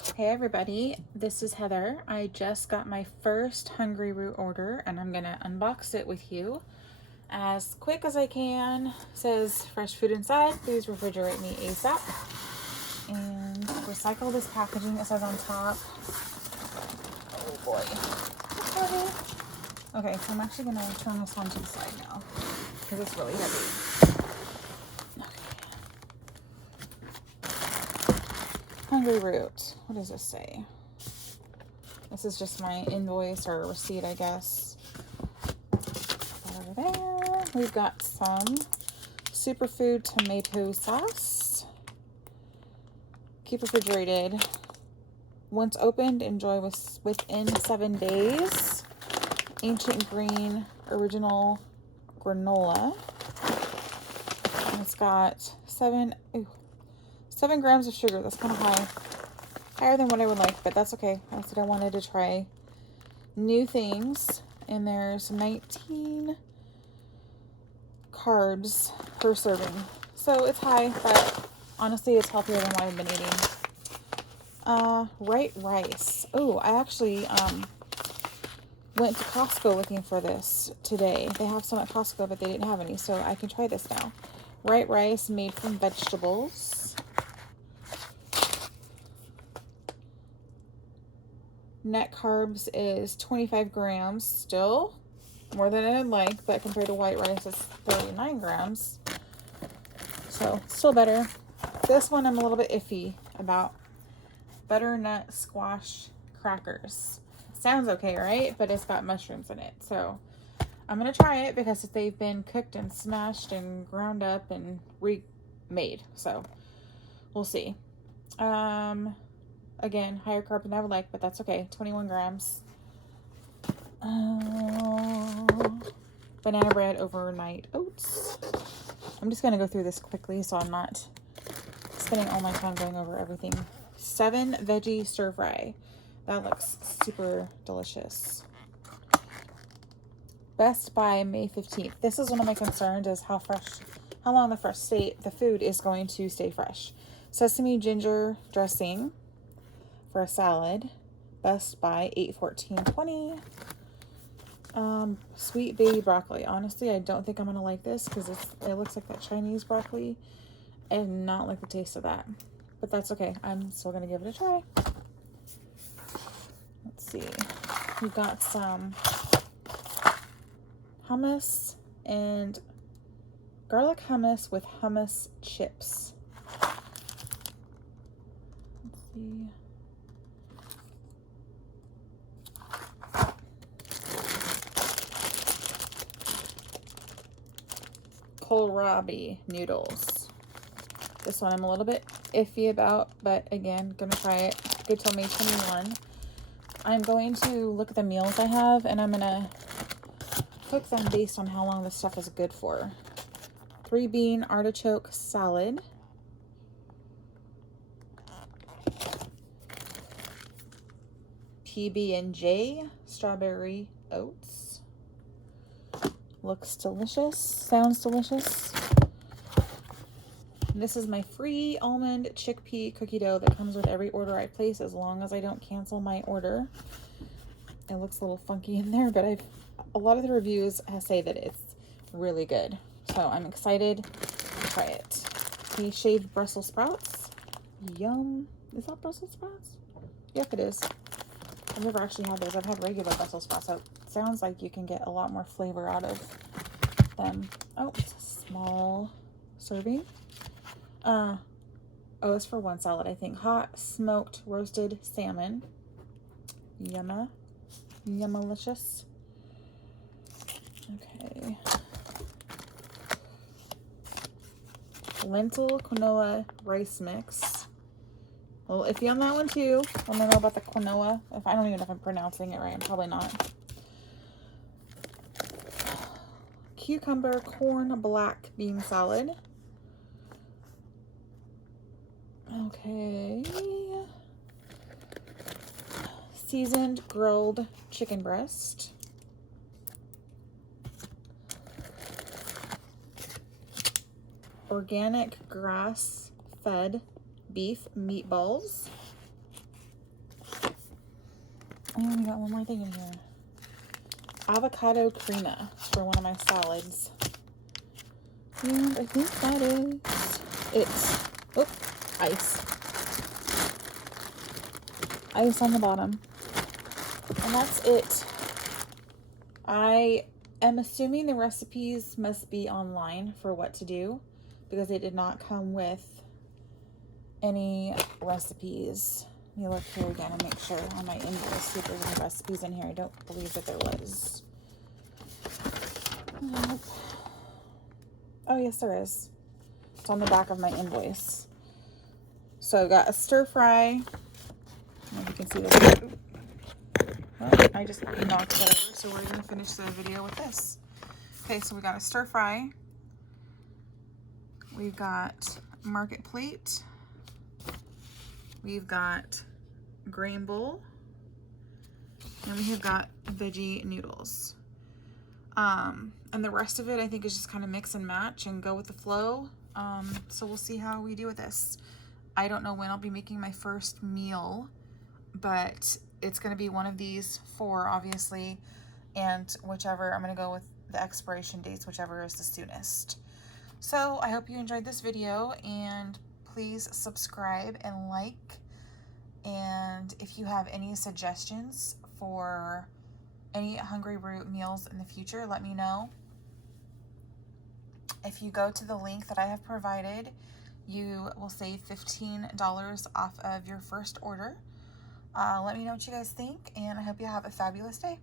Hey everybody, this is Heather. I just got my first Hungryroot order and I'm gonna unbox it with you as quick as I can. It says fresh food inside, please refrigerate me ASAP. And recycle this packaging, it says on top. Oh boy, it's heavy. Okay, so I'm actually gonna turn this one to the side now because it's really heavy. Hungryroot, what does this say? This is just my invoice or receipt, I guess. Over there, we've got some superfood tomato sauce. Keep refrigerated. Once opened, enjoy within 7 days. Ancient green original granola. And it's got 7 grams of sugar. That's kind of high. Higher than what I would like, but that's okay. I said I wanted to try new things. And there's 19 carbs per serving. So it's high, but honestly it's healthier than what I've been eating. White rice. Oh, I actually went to Costco looking for this today. They have some at Costco, but they didn't have any, so I can try this now. White rice made from vegetables. Net carbs is 25 grams, still more than I'd like, but compared to white rice, it's 39 grams. So, still better. This one I'm a little bit iffy about. Butternut squash crackers. Sounds okay, right? But it's got mushrooms in it. So, I'm going to try it because they've been cooked and smashed and ground up and remade. So, we'll see. Again, higher carb than I would like, but that's okay. 21 grams. Banana bread overnight oats. I'm just going to go through this quickly so I'm not spending all my time going over everything. 7 veggie stir fry. That looks super delicious. Best by May 15th. This is one of my concerns, is how long the food is going to stay fresh. Sesame ginger dressing for a salad. Best by 8/14/20. Sweet baby broccoli. Honestly, I don't think I'm gonna like this because it looks like that Chinese broccoli. I do not like the taste of that, but that's okay. I'm still gonna give it a try. Let's see. We've got some hummus and garlic hummus with hummus chips. Let's see. Kohlrabi noodles. This one I'm a little bit iffy about, but again, gonna try it. Good till May 21. I'm going to look at the meals I have, and I'm gonna cook them based on how long this stuff is good for. 3-bean artichoke salad. PB&J strawberry oats. Looks delicious. Sounds delicious. This is my free almond chickpea cookie dough that comes with every order I place, as long as I don't cancel my order. It looks a little funky in there, but a lot of the reviews say that it's really good. So I'm excited to try it. The shaved Brussels sprouts. Yum. Is that Brussels sprouts? Yep, it is. I've never actually had those. I've had regular Brussels sprouts, so it sounds like you can get a lot more flavor out of them. Oh, it's a small serving. Oh, it's for one salad, I think. Hot smoked roasted salmon. Yummalicious. Okay. Lentil quinoa rice mix. A little iffy on that one too. I don't know about the quinoa. I don't even know if I'm pronouncing it right. I'm probably not. Cucumber corn black bean salad. Okay. Seasoned grilled chicken breast. Organic grass-fed beef meatballs. I only got one more thing in here. Avocado crema for one of my salads. And I think that is it. Oh, ice. Ice on the bottom. And that's it. I am assuming the recipes must be online for what to do, because they did not come with any recipes. Let me look here again and make sure on my invoice, see if there's any recipes in here. I don't believe that there was. Nope. Oh, yes, there is. It's on the back of my invoice. So I've got a stir fry. I don't know if you can see this. Well, I just knocked it over, so we're going to finish the video with this. Okay, so we got a stir fry. We've got market plate. We've got grain bowl. And we have got veggie noodles. And the rest of it, I think, is just kind of mix and match and go with the flow. So we'll see how we do with this. I don't know when I'll be making my first meal, but it's going to be one of these four, obviously, and whichever, I'm going to go with the expiration dates, whichever is the soonest. So I hope you enjoyed this video, and please subscribe and like. And if you have any suggestions for any Hungryroot meals in the future, let me know. If you go to the link that I have provided, you will save $15 off of your first order. Let me know what you guys think, and I hope you have a fabulous day.